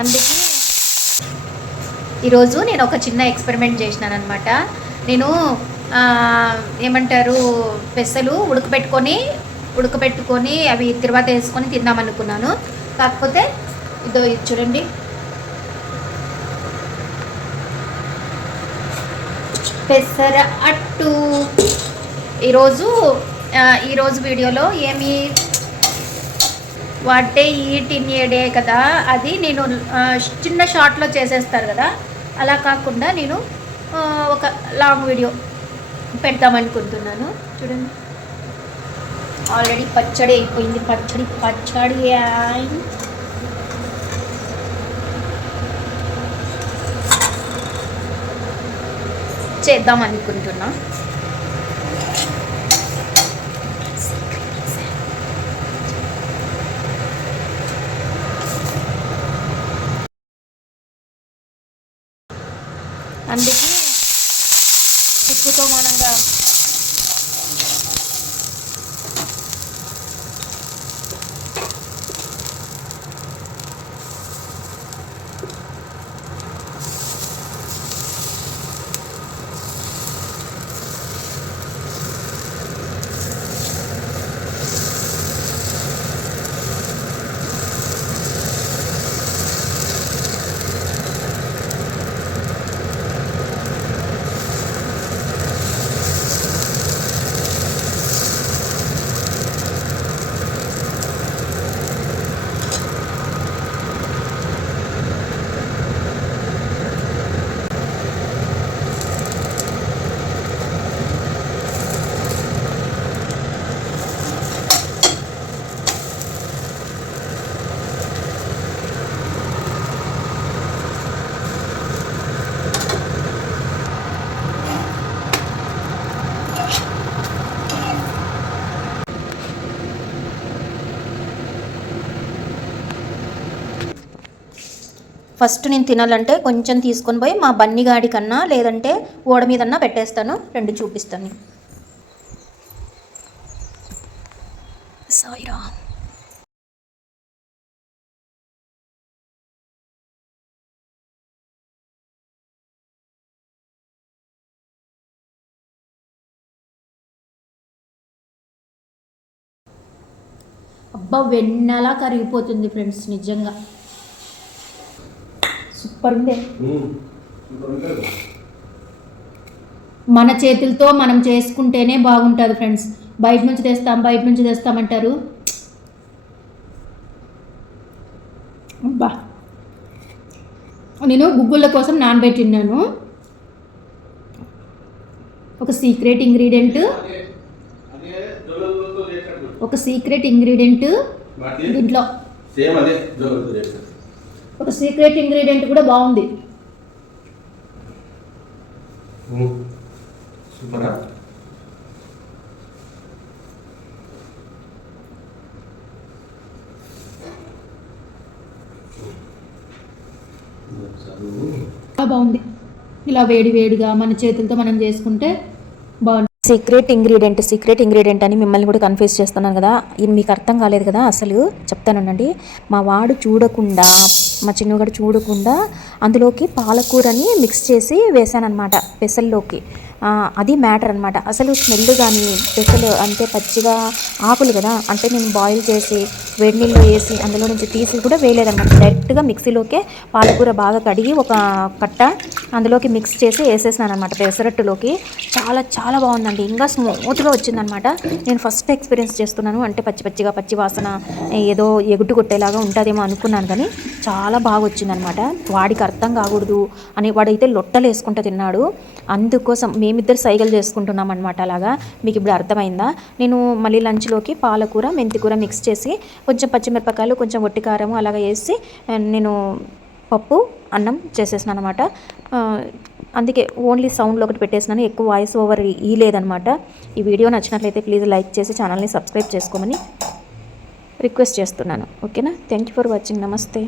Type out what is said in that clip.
అందుకే ఈరోజు నేను ఒక చిన్న ఎక్స్పెరిమెంట్ చేసినాను అనమాట. నేను ఏమంటారు పెసలు ఉడకబెట్టుకొని అవి తర్వాత వేసుకొని తిందామనుకున్నాను. కాకపోతే ఇదో ఇది చూడండి, పెసర అట్టు. ఈరోజు వీడియోలో ఏమి what a eat in a day కదా, అది నేను చిన్న షార్ట్లో చేసేస్తారు కదా, అలా కాకుండా నేను ఒక లాంగ్ వీడియో పెడతామనుకుంటున్నాను. చూడండి, ఆల్రెడీ పచ్చడి అయిపోయింది. పచ్చడి చేద్దాం అనుకుంటున్నా. అందుకే ఉప్పుతో మనంగా ఫస్ట్ నేను తినాలంటే కొంచెం తీసుకొని పోయి మా బన్నిగాడి కన్నా లేదంటే ఓడ మీదన్నా పెట్టేస్తాను. రెండు చూపిస్తాను. సాయిరా అబ్బా, వెన్నెలా కరిగిపోతుంది ఫ్రెండ్స్, నిజంగా సూపర్ ఉంది. మన చేతులతో మనం చేసుకుంటేనే బాగుంటుంది ఫ్రెండ్స్. బయట నుంచి తెస్తామంటారు. అబ్బా, నేను గుగ్గుళ్ళ కోసం నానబెట్టినాను. ఒక సీక్రెట్ ఇంగ్రీడియంట్ దీంట్లో ఒక సీక్రెట్ ఇంగ్రీడియంట్ కూడా బాగుంది. బాగుంది. ఇలా వేడిగా మన చేతులతో మనం చేసుకుంటే బాగుంది. సీక్రెట్ ఇంగ్రీడియంట్ అని మిమ్మల్ని కూడా కన్ఫ్యూజ్ చేస్తున్నాను కదా, ఇది మీకు అర్థం కాలేదు కదా. అసలు చెప్తానండి, మా వాడు చూడకుండా, మా చిన్నగాడు చూడకుండా అందులోకి పాలకూరని మిక్స్ చేసి వేసానన్నమాట పెసల్లోకి. అది మ్యాటర్ అనమాట. అసలు స్మెల్ కానీ పెసలు అంటే పచ్చిగా ఆకులు కదా, అంటే నేను బాయిల్ చేసి వేడి నీళ్ళు వేసి అందులో నుంచి తీసి కూడా వేయలేదన్నమాట. డైరెక్ట్గా మిక్సీలోకే పాలకూర బాగా కడిగి ఒక కట్ట అందులోకి మిక్స్ చేసి వేసేసినాను అనమాట పెసరట్టులోకి. చాలా చాలా బాగుందండి, ఇంకా స్మూత్గా వచ్చిందనమాట. నేను ఫస్ట్ ఎక్స్పీరియన్స్ చేస్తున్నాను. అంటే పచ్చి వాసన ఏదో ఎగుటు కొట్టేలాగా ఉంటుందేమో అనుకున్నాను, కానీ చాలా బాగా వచ్చిందనమాట. వాడికి అర్థం కాకూడదు అని వాడైతే లొట్టలు వేసుకుంటూ తిన్నాడు. అందుకోసం మేమిద్దరు సైగలు చేసుకుంటున్నాం అనమాట. అలాగా మీకు ఇప్పుడు అర్థమైందా? నేను మళ్ళీ లంచ్లోకి పాలకూర మెంతికూర మిక్స్ చేసి కొంచెం పచ్చిమిరపకాయలు కొంచెం ఒట్టి కారం అలాగా వేసి నేను పప్పు అన్నం చేసేసినాను అనమాట. అందుకే ఓన్లీ సౌండ్లో ఒకటి పెట్టేసినాను, ఎక్కువ వాయిస్ ఓవర్ ఇయ్యలేదనమాట. ఈ వీడియో నచ్చినట్లయితే ప్లీజ్ లైక్ చేసి ఛానల్ని సబ్స్క్రైబ్ చేసుకోమని రిక్వెస్ట్ చేస్తున్నాను. ఓకేనా? Thank you for watching. నమస్తే.